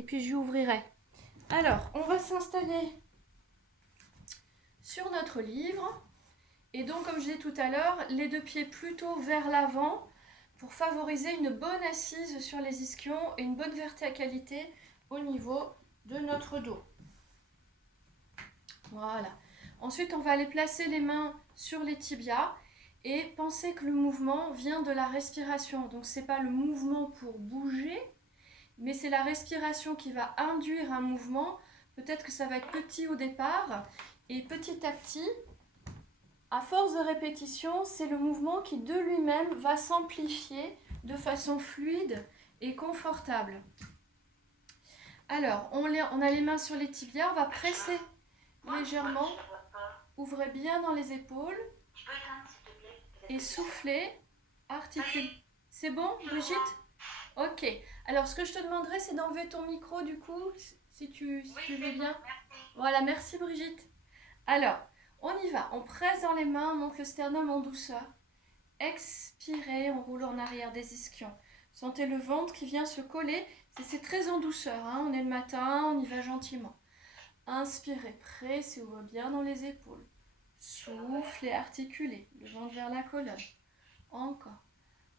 et puis j'y ouvrirai. Alors, on va s'installer sur notre livre. Et donc, comme je disais tout à l'heure, les deux pieds plutôt vers l'avant pour favoriser une bonne assise sur les ischions et une bonne verticalité au niveau de notre dos. Voilà. Ensuite, on va aller placer les mains sur les tibias et penser que le mouvement vient de la respiration. Donc, ce n'est pas le mouvement pour bouger, mais c'est la respiration qui va induire un mouvement. Peut-être que ça va être petit au départ et petit à petit, à force de répétition, c'est le mouvement qui de lui-même va s'amplifier de façon fluide et confortable. Alors, on a les mains sur les tibias, on va presser légèrement, ouvrez bien dans les épaules et soufflez, articule. C'est bon, Brigitte? Ok. Alors, ce que je te demanderais, c'est d'enlever ton micro du coup, si tu veux bien. Voilà, merci Brigitte. Alors, on y va. On presse dans les mains, on monte le sternum en douceur. Expirez, on roule en arrière des ischions. Sentez le ventre qui vient se coller. C'est très en douceur, hein. On est le matin, on y va gentiment. Inspirez, pressez, ouvrez bien dans les épaules. Soufflez, articulez, le ventre vers la colonne. Encore.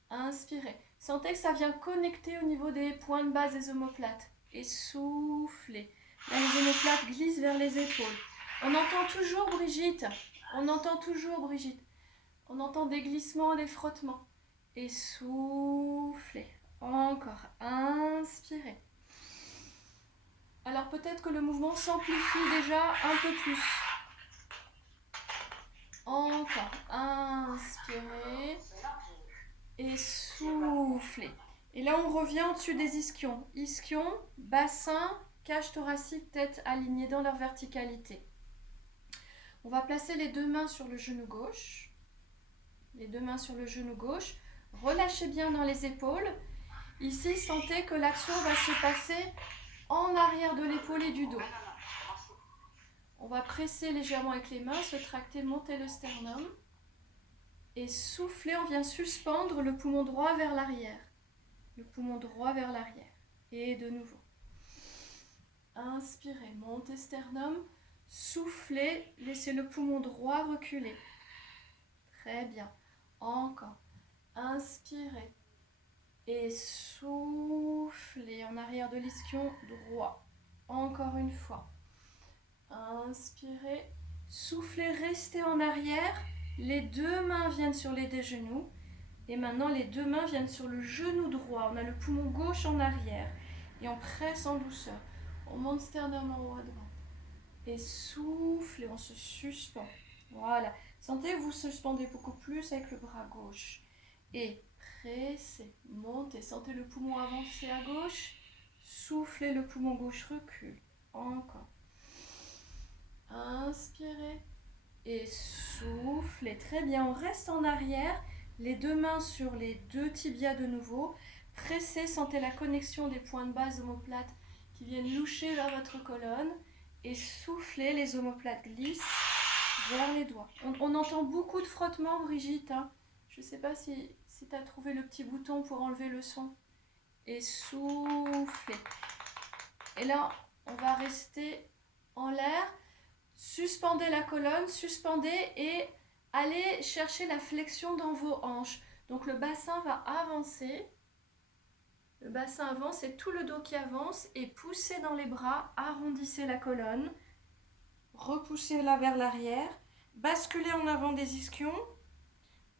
Inspirez. Sentez que ça vient connecter au niveau des points de base des omoplates. Et soufflez. Là, les omoplates glissent vers les épaules. On entend toujours Brigitte. On entend toujours Brigitte. On entend des glissements, des frottements. Et soufflez. Encore. Inspirez. Alors peut-être que le mouvement s'amplifie déjà un peu plus. Encore. Inspirez. Et soufflez. Et là, on revient au-dessus des ischions. Ischions, bassin, cage thoracique, tête alignée dans leur verticalité. On va placer les deux mains sur le genou gauche. Les deux mains sur le genou gauche. Relâchez bien dans les épaules. Ici, sentez que l'action va se passer en arrière de l'épaule et du dos. On va presser légèrement avec les mains, se tracter, monter le sternum. Et souffler, on vient suspendre le poumon droit vers l'arrière. Le poumon droit vers l'arrière. Et de nouveau. Inspirez, montez sternum. Soufflez, laissez le poumon droit reculer. Très bien. Encore. Inspirez. Et soufflez en arrière de l'ischion droit. Encore une fois. Inspirez. Soufflez, restez en arrière. Les deux mains viennent sur les deux genoux. Et maintenant, les deux mains viennent sur le genou droit. On a le poumon gauche en arrière. Et on presse en douceur. On monte sternum en haut à droite. Et soufflez, on se suspend. Voilà. Sentez que vous suspendez beaucoup plus avec le bras gauche. Et pressez, montez. Sentez le poumon avancer à gauche. Soufflez, le poumon gauche recule. Encore. Inspirez. Et soufflez. Très bien, on reste en arrière. Les deux mains sur les deux tibias de nouveau. Pressez, sentez la connexion des points de base omoplates qui viennent loucher vers votre colonne. Et soufflez, les omoplates glissent vers les doigts. On entend beaucoup de frottements, Brigitte. Hein. Je ne sais pas si tu as trouvé le petit bouton pour enlever le son. Et soufflez. Et là, on va rester en l'air. Suspendez la colonne, suspendez et allez chercher la flexion dans vos hanches. Donc le bassin va avancer. Le bassin avance et tout le dos qui avance et poussez dans les bras, arrondissez la colonne. Repoussez-la vers l'arrière. Basculez en avant des ischions.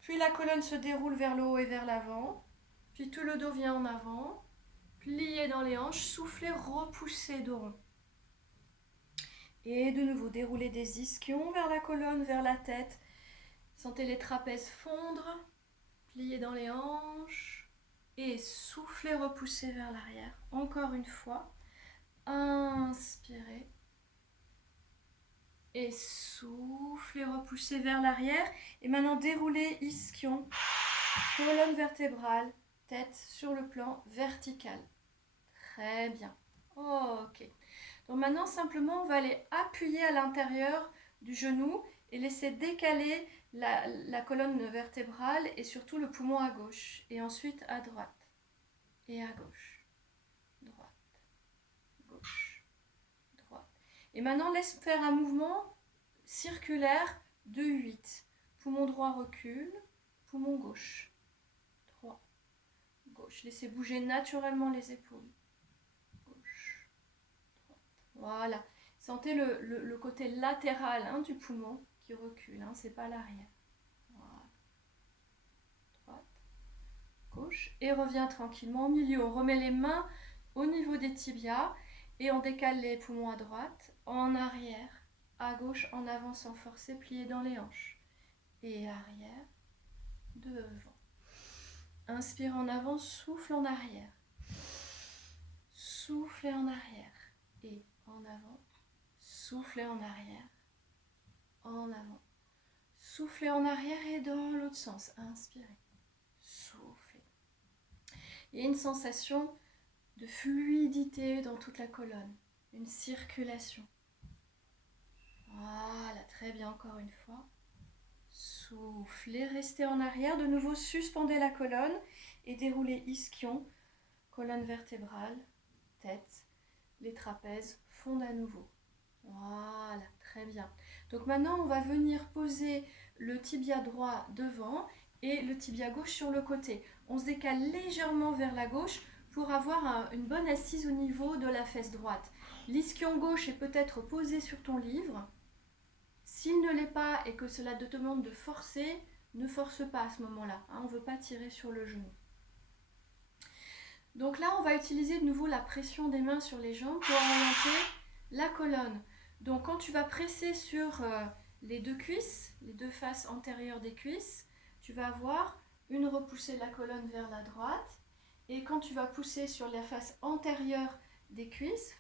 Puis la colonne se déroule vers le haut et vers l'avant. Puis tout le dos vient en avant. Pliez dans les hanches, soufflez, repoussez dos rond. Et de nouveau, déroulez des ischions vers la colonne, vers la tête. Sentez les trapèzes fondre. Pliez dans les hanches. Et soufflez, repoussez vers l'arrière. Encore une fois. Inspirez. Et soufflez, repoussez vers l'arrière. Et maintenant, déroulez ischion, colonne vertébrale, tête sur le plan vertical. Très bien. Ok. Donc maintenant, simplement, on va aller appuyer à l'intérieur du genou et laisser décaler la colonne vertébrale et surtout le poumon à gauche. Et ensuite à droite et à gauche. Droite, Et maintenant, laisse faire un mouvement circulaire de 8. Poumon droit recule, poumon gauche. 3, gauche. Laissez bouger naturellement les épaules. Gauche, droite. Voilà. Sentez le côté latéral hein, du poumon qui recule, hein, c'est pas l'arrière. Voilà. Droite, gauche. Et reviens tranquillement au milieu. On remet les mains au niveau des tibias et on décale les poumons à droite, en arrière, à gauche, en avant sans forcer, plié dans les hanches. Et arrière, devant. Inspire en avant, souffle en arrière. Soufflez en arrière. Et en avant. Soufflez en arrière. En avant. Soufflez en arrière et dans l'autre sens. Inspirez. Soufflez. Il y a une sensation de fluidité dans toute la colonne. Une circulation. Voilà, très bien, encore une fois. Soufflez, restez en arrière. De nouveau, suspendez la colonne et déroulez ischion, colonne vertébrale, tête. Les trapèzes fondent à nouveau. Voilà, très bien. Donc maintenant, on va venir poser le tibia droit devant et le tibia gauche sur le côté. On se décale légèrement vers la gauche pour avoir une bonne assise au niveau de la fesse droite. L'ischion gauche est peut-être posé sur ton livre. S'il ne l'est pas et que cela te demande de forcer, ne force pas à ce moment-là. Hein, on ne veut pas tirer sur le genou. Donc là, on va utiliser de nouveau la pression des mains sur les jambes pour orienter la colonne. Donc quand tu vas presser sur les deux cuisses, les deux faces antérieures des cuisses, tu vas avoir une repoussée de la colonne vers la droite. Et quand tu vas pousser sur la face antérieure des cuisses,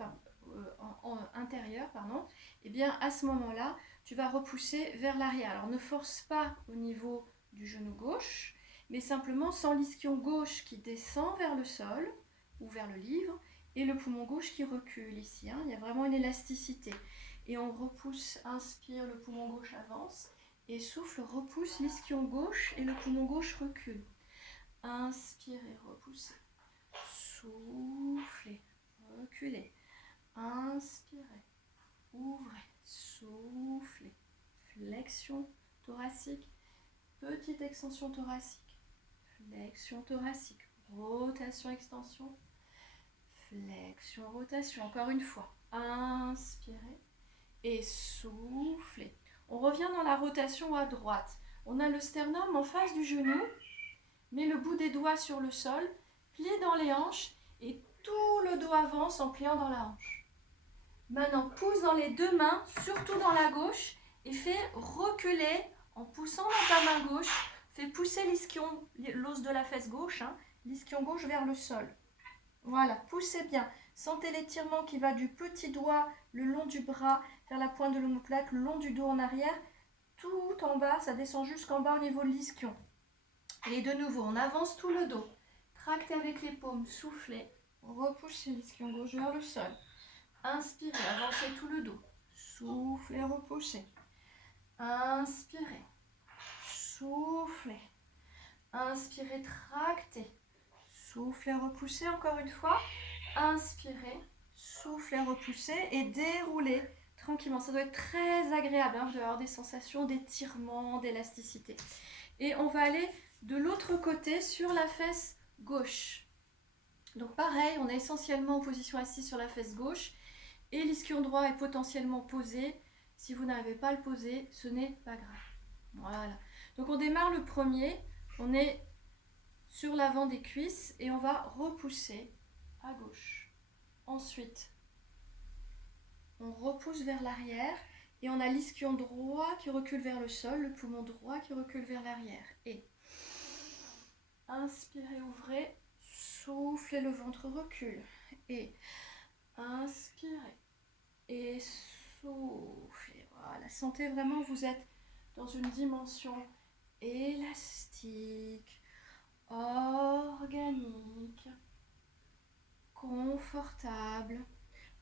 intérieure, pardon, et bien à ce moment-là, tu vas repousser vers l'arrière. Alors ne force pas au niveau du genou gauche, mais simplement sans l'ischion gauche qui descend vers le sol ou vers le livre et le poumon gauche qui recule ici. Hein. Il y a vraiment une élasticité. Et on repousse, inspire, le poumon gauche avance et souffle, repousse l'ischion gauche et le poumon gauche recule. Inspirez, repoussez. Soufflez, reculez. Inspirez, ouvrez, soufflez. Flexion thoracique, petite extension thoracique. Flexion thoracique, rotation, extension. Flexion, rotation. Encore une fois. Inspirez et soufflez. On revient dans la rotation à droite. On a le sternum en face du genou. Mets le bout des doigts sur le sol. Plie dans les hanches et tout le dos avance en pliant dans la hanche. Maintenant, pousse dans les deux mains, surtout dans la gauche, et fais reculer en poussant dans ta main gauche. Fais pousser l'ischion, l'os de la fesse gauche, hein, l'ischion gauche vers le sol. Voilà, poussez bien. Sentez l'étirement qui va du petit doigt le long du bras vers la pointe de l'omoplate, le long du dos en arrière, tout en bas, ça descend jusqu'en bas au niveau de l'ischion. Et de nouveau, on avance tout le dos. Tractez avec les paumes, soufflez. Repoussez l'ischion gauche vers le sol. Inspirez, avancez tout le dos. Soufflez, repoussez. Inspirez. Soufflez. Inspirez, tractez. Soufflez, repoussez encore une fois. Inspirez. Soufflez, repoussez et déroulez tranquillement. Ça doit être très agréable. Hein. Vous devez avoir des sensations d'étirement, d'élasticité. Et on va aller de l'autre côté sur la fesse gauche. Donc pareil, on est essentiellement en position assise sur la fesse gauche et l'ischion droit est potentiellement posé. Si vous n'arrivez pas à le poser, ce n'est pas grave. Voilà. Donc on démarre le premier, on est sur l'avant des cuisses et on va repousser à gauche. Ensuite, on repousse vers l'arrière et on a l'ischion droit qui recule vers le sol, le poumon droit qui recule vers l'arrière. Et inspirez, ouvrez, soufflez, le ventre recule. Et inspirez et soufflez. Voilà, sentez vraiment vous êtes dans une dimension élastique, organique, confortable.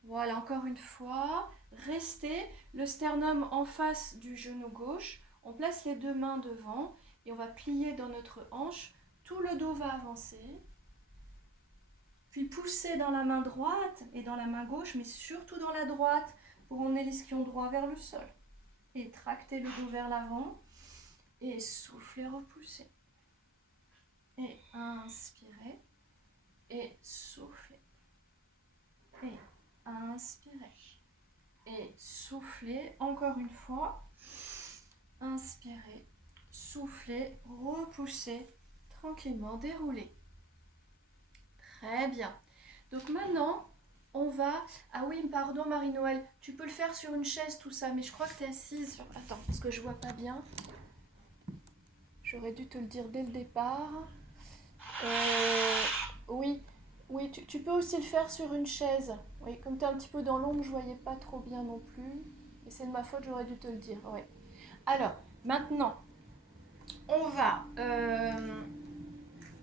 Voilà, encore une fois, restez le sternum en face du genou gauche. On place les deux mains devant et on va plier dans notre hanche. Tout le dos va avancer. Puis pousser dans la main droite et dans la main gauche, mais surtout dans la droite pour emmener l'ischion droit vers le sol. Et tracter le dos vers l'avant. Et souffler, repousser. Et inspirer. Et souffler. Et inspirer. Et souffler. Encore une fois. Inspirer. Souffler. Repousser. Tranquillement. Dérouler. Très bien. Donc maintenant, on va... Ah oui, pardon Marie-Noël, tu peux le faire sur une chaise tout ça, mais je crois que tu es assise sur... Attends, parce que je vois pas bien. J'aurais dû te le dire dès le départ. Oui, oui, tu peux aussi le faire sur une chaise. Oui, comme tu es un petit peu dans l'ombre, je voyais pas trop bien non plus. Et c'est de ma faute, j'aurais dû te le dire. Ouais. Alors, maintenant, on va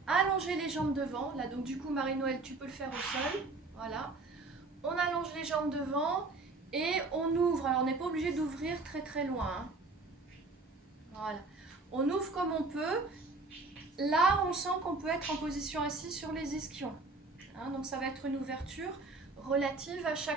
allonger les jambes devant. Là, donc du coup, Marie-Noël, tu peux le faire au sol. Voilà. On allonge les jambes devant et on ouvre. Alors, on n'est pas obligé d'ouvrir très très loin. Hein. Voilà. On ouvre comme on peut. Là, on sent qu'on peut être en position assise sur les ischions. Hein, donc, ça va être une ouverture relative à chaque